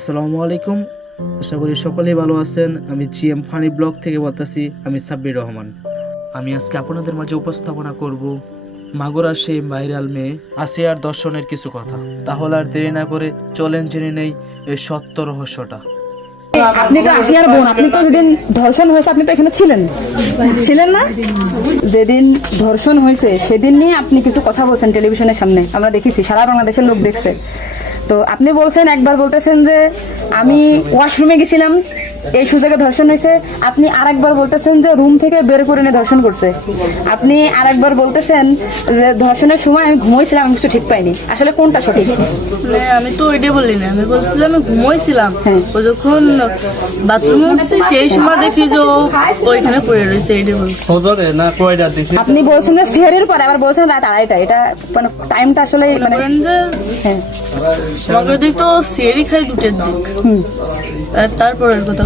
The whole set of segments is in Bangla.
আসসালামু আলাইকুম। আশা করি সকলেই ভালো আছেন। আমি জি এম ফানি ব্লগ থেকে বলতেছি, আমি সাব্বির রহমান। আমি আজকে আপনাদের মাঝে উপস্থাপনা করব মাগুরার সেই ভাইরাল মেয়ে আসিয়ার দর্শনের কিছু কথা। তাহলে আর দেরি না করে চলেন জেনে নেই এই সত্য রহস্যটা। আপনি তো আসিয়ার বোন, আপনি তো যেদিন ধর্ষণ হয়েছে, আপনি তো এখানে ছিলেন। ছিলেন না? যেদিন ধর্ষণ হয়েছে, সেদিন নিয়ে আপনি কিছু কথা বলছেন টেলিভিশনের সামনে। আমরা দেখেছি, সারা বাংলাদেশের লোক দেখছে। তো আপনি বলছেন একবার বলতেছেন যে আমি ওয়াশরুমে গেছিলাম এই সুযোগে ধর্ষণ হয়েছে। আপনি আরেকবার বলতেছেন যে রুম থেকে বের করে নিয়ে ধর্ষণ করছে। আপনি আরেকবার বলতেছেন যে ধর্ষণের সময় আমি ঘুমোইছিলাম আমি কিছু ঠিক পাইনি। আসলে কোনটা সঠিক? মানে আমি তো ওইটাই বলি না। আমি বলছিলাম আমি ঘুমোইছিলাম। হ্যাঁ। ও যখন বাথরুমে উঠছি সেই সময় দেখি যে ওইখানে পড়ে রয়েছে এইটাই বলছি। না কয়টা দেখি? আপনি বলছেন যে সেহেরির পরে আবার বলছেন রাত আড়াইটা এটা মানে টাইমটা আসলে মানে হ্যাঁ। মগের দিক তো সেরি খাই দুটের দিক। হুম। আর তারপরের কথা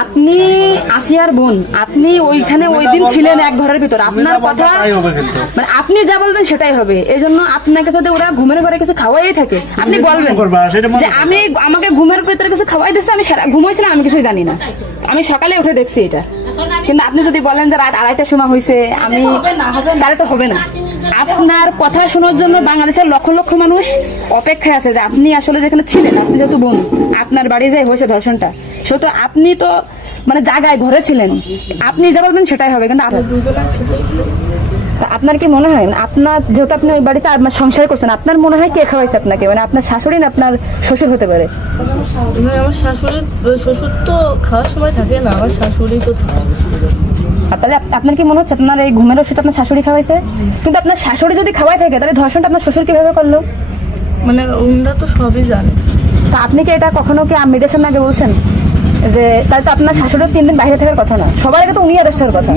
আপনি আসিয়ার বোন আপনি ওইখানে ওই দিন ছিলেন এক ঘরের ভিতর। আপনার কথা মানে আপনি যা বলবেন সেটাই হবে। এই জন্য আপনাকে যদি ওরা ঘুমের ঘরে কিছু খাওয়াই থাকে আপনি বলবেন যে আমি আমাকে ঘুমের ভিতরে কিছু খাওয়াই দিচ্ছে আমি সারা- ঘুমাইছিলাম আমি কিছুই জানি না। আমি সকালে উঠে দেখছি এটা। কিন্তু আপনি যদি বলেন যে রাত আড়াইটার সময় হয়েছে আমি তাহলে তো হবে না। আপনার কথা শোনার জন্য বাংলাদেশের লক্ষ লক্ষ মানুষ অপেক্ষায় আছে যে আপনি আসলে যেখানে ছিলেন, আপনি যেহেতু বোন, আপনার বাড়ি যাই হয়েছে ধর্ষণটা। সেহেতু আপনি তো মানে জায়গায় ঘরে ছিলেন, আপনি যা বলবেন সেটাই হবে, কিন্তু আপনি তা আপনার কি মনে হয়? আপনার যেহেতু আপনি ওই বাড়িতে আপনার সংসার করছেন, আপনার মনে হয় কে খাওয়াইছে আপনাকে? মানে আপনার শাশুড়ি না আপনার শ্বশুর হতে পারে? আমার শাশুড়ি শ্বশুর তো খাওয়ার সময় থাকে না, আমার শাশুড়ি তো থাকে। আর তাহলে আপনার কি মনে হচ্ছে আপনার এই ঘুমের ওষুধ আপনার শাশুড়ি খাওয়াইছে? কিন্তু আপনার শাশুড়ি যদি খাওয়াই থাকে তাহলে ধর্ষণটা আপনার শ্বশুর কীভাবে করল? মানে ওনারা তো সবই জানে। তা আপনি কি এটা কখনো কি মেয়েদের সামনে আগে বলছেন? যে তাহলে তো আপনার শাশুড়ির তিন দিন বাইরে থাকার কথা না সবার আগে তো উনি অ্যারেস্ট হওয়ার কথা।